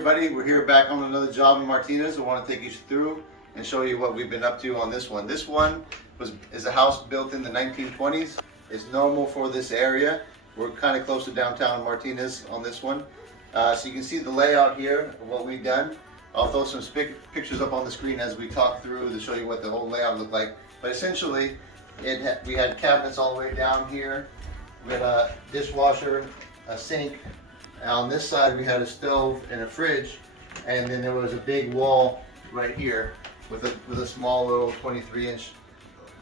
everybody, we're here back on another job in Martinez. I want to take you through and show you what we've been up to on this one. This one is a house built in the 1920s. It's normal for this area. We're kind of close to downtown Martinez on this one. So you can see the layout here of what we've done. I'll throw some pictures up on the screen as we talk through to show you what the whole layout looked like. But essentially, we had cabinets all the way down here. We had a dishwasher, a sink. On this side we had a stove and a fridge, and then there was a big wall right here with a small little 23-inch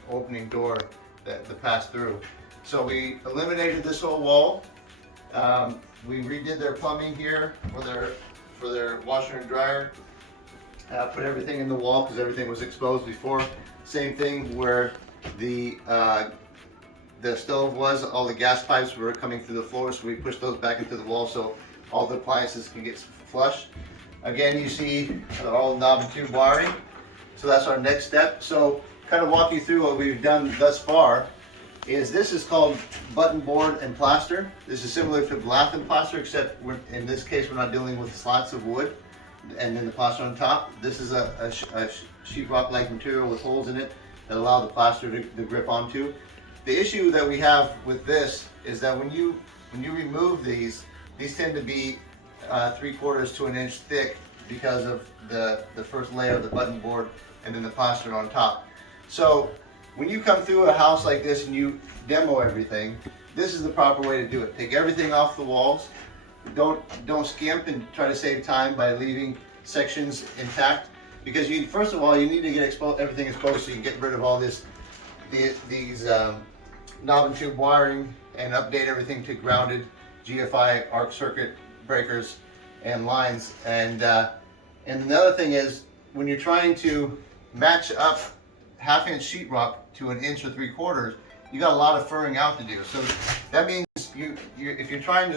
opening door that passed through. So we eliminated this whole wall. We redid their plumbing here for their washer and dryer. Put everything in the wall because everything was exposed before. Same thing where the stove was, all the gas pipes were coming through the floor, so we pushed those back into the wall so all the appliances can get flushed. Again, you see all knob and tube wiring. So that's our next step. So kind of walk you through what we've done thus far. This is called button board and plaster. This is similar to lath and plaster, except in this case we're not dealing with slats of wood and then the plaster on top. This is a sheetrock-like material with holes in it that allow the plaster to grip onto. The issue that we have with this is that when you remove these tend to be 3/4 to an inch thick because of the first layer of the button board and then the plaster on top. So when you come through a house like this and you demo everything, this is the proper way to do it. Take everything off the walls. Don't skimp and try to save time by leaving sections intact, because first of all you need to get everything exposed so you can get rid of all these knob and tube wiring and update everything to grounded GFI arc circuit breakers and lines. And another thing is, when you're trying to match up 1/2-inch sheetrock to an inch or 3/4, you got a lot of furring out to do. So that means if you're trying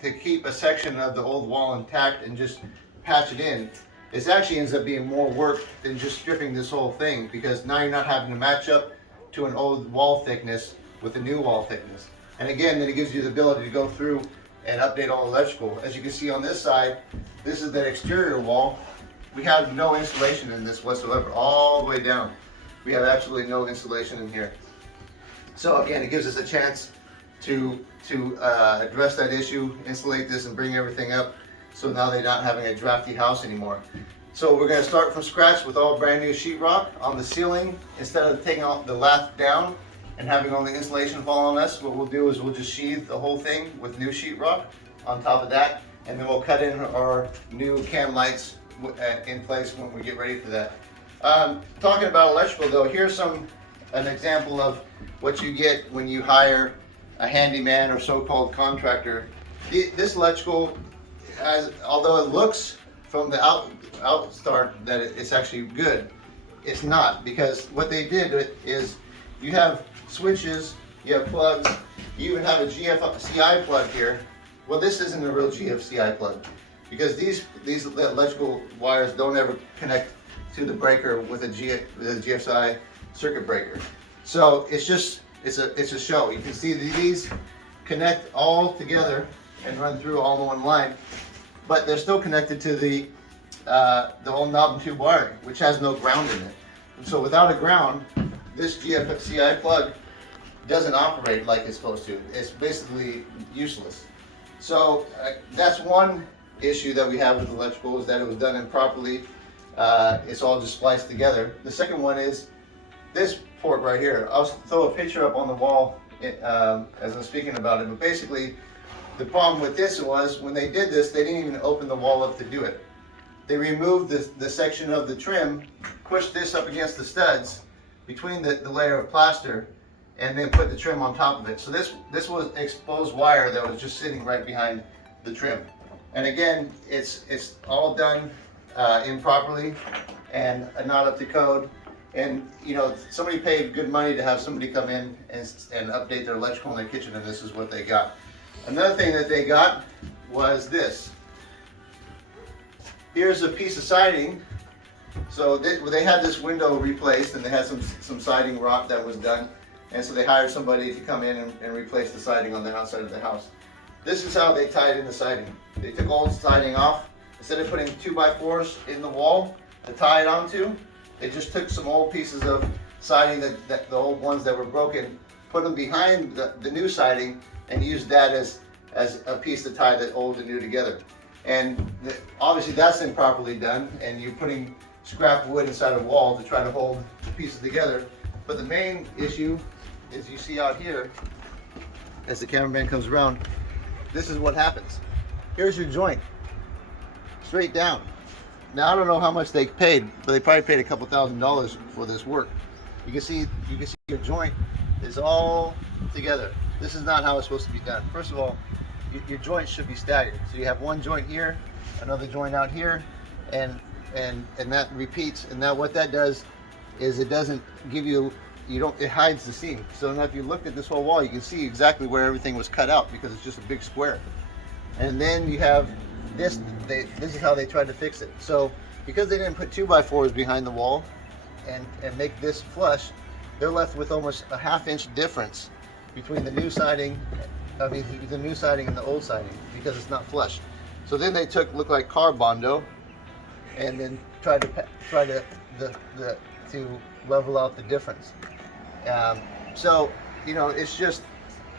to keep a section of the old wall intact and just patch it in, it actually ends up being more work than just stripping this whole thing, because now you're not having to match up to an old wall thickness with a new wall thickness. And again, then it gives you the ability to go through and update all electrical. As you can see on this side, this is the exterior wall. We have no insulation in this whatsoever, all the way down. We have absolutely no insulation in here. So again, it gives us a chance to address that issue, insulate this and bring everything up, so now they're not having a drafty house anymore. So we're going to start from scratch with all brand new sheetrock on the ceiling. Instead of taking out the lath down and having all the insulation fall on us, what we'll do is we'll just sheathe the whole thing with new sheetrock on top of that, and then we'll cut in our new can lights in place when we get ready for that. Talking about electrical though, here's an example of what you get when you hire a handyman or so-called contractor. This electrical, although it looks from the outstart that it's actually good, it's not, because what they did is you have switches, you have plugs, you even have a GFCI plug here. Well, this isn't a real GFCI plug, because these electrical wires don't ever connect to the breaker with a GFCI circuit breaker. So it's a show. You can see these connect all together and run through all in one line, but they're still connected to the old knob and tube wiring, which has no ground in it. And so without a ground, this GFCI plug doesn't operate like it's supposed to. It's basically useless. So that's one issue that we have with electrical, is that it was done improperly. It's all just spliced together. The second one is this port right here. I'll throw a picture up on the wall as I'm speaking about it, but basically the problem with this was, when they did this, they didn't even open the wall up to do it. They removed the section of the trim, pushed this up against the studs between the layer of plaster, and then put the trim on top of it. So this was exposed wire that was just sitting right behind the trim. And again, it's all done improperly and not up to code. And you know, somebody paid good money to have somebody come in and update their electrical in their kitchen, and this is what they got. Another thing that they got was this. Here's a piece of siding. So they had this window replaced, and they had some siding rot that was done, and so they hired somebody to come in and replace the siding on the outside of the house. This is how they tied in the siding. They took all the siding off, instead of putting 2x4s in the wall to tie it onto, they just took some old pieces of siding, that the old ones that were broken, put them behind the new siding, and used that as a piece to tie the old and new together. And obviously that's improperly done, and you're putting scrap wood inside a wall to try to hold the pieces together. But the main issue is, you see out here, as the cameraman comes around, this is what happens. Here's your joint, straight down. Now I don't know how much they paid, but they probably paid a couple $1,000s for this work. You can see your joint is all together. This is not how it's supposed to be done. First of all, your joints should be staggered. So you have one joint here, another joint out here, and that repeats. And now what that does is it doesn't give you, it hides the seam. So now if you looked at this whole wall, you can see exactly where everything was cut out, because it's just a big square. And then you have this, this is how they tried to fix it. So because they didn't put 2x4s behind the wall and make this flush, they're left with almost a ½ inch difference between the new siding, the new siding and the old siding, because it's not flush. So then they looked like car bondo, and then tried to level out the difference. So it's just,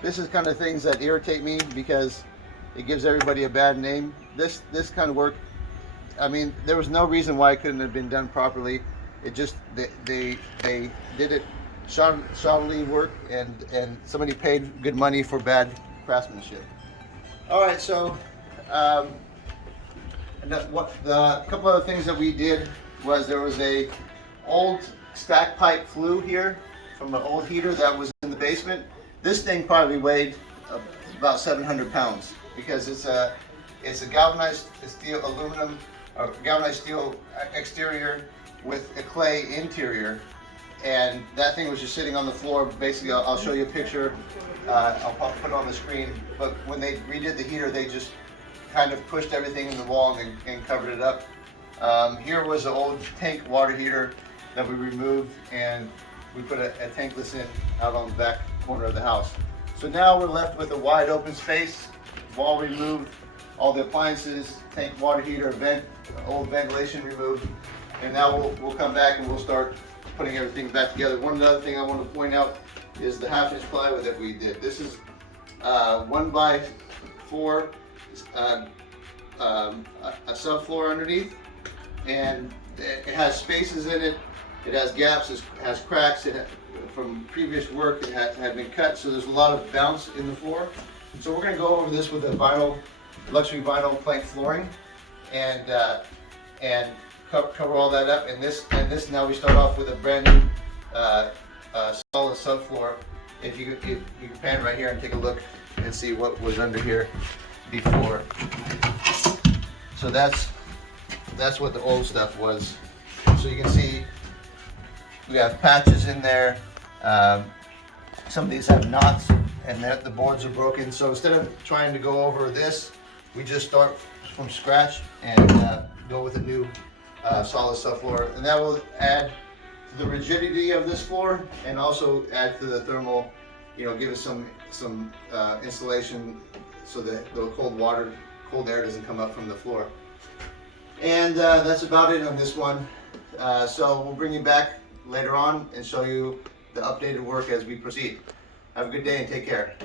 this is kind of things that irritate me, because it gives everybody a bad name. This kind of work, I mean, there was no reason why it couldn't have been done properly. It just, they did it shoddily work, and somebody paid good money for bad craftsmanship. All right, so a couple other things that we did was, there was a old stack pipe flue here from an old heater that was in the basement. This thing probably weighed about 700 pounds, because it's a galvanized steel aluminum, or galvanized steel exterior with a clay interior. And that thing was just sitting on the floor. Basically, I'll show you a picture. I'll put it on the screen. But when they redid the heater, they just kind of pushed everything in the wall and covered it up. Here was an old tank water heater that we removed, and we put a tankless in out on the back corner of the house. So now we're left with a wide open space, wall removed, all the appliances, tank water heater, old ventilation removed. And now we'll come back and we'll start putting everything back together. One other thing I want to point out is the ½ inch plywood that we did. This is 1x4, a subfloor underneath, and it has spaces in it. It has gaps, it has cracks. From previous work, it had been cut, so there's a lot of bounce in the floor. So we're going to go over this with a luxury vinyl plank flooring, and cover all that up. And this now we start off with a brand new solid subfloor. If you can pan right here and take a look and see what was under here before. So that's what the old stuff was. So you can see we have patches in there. Some of these have knots, and the boards are broken. So instead of trying to go over this, we just start from scratch and go with a new solid subfloor, and that will add to the rigidity of this floor, and also add to the thermal, give it some insulation, so that the cold air doesn't come up from the floor. And that's about it on this one. So we'll bring you back later on and show you the updated work as we proceed. Have a good day and take care.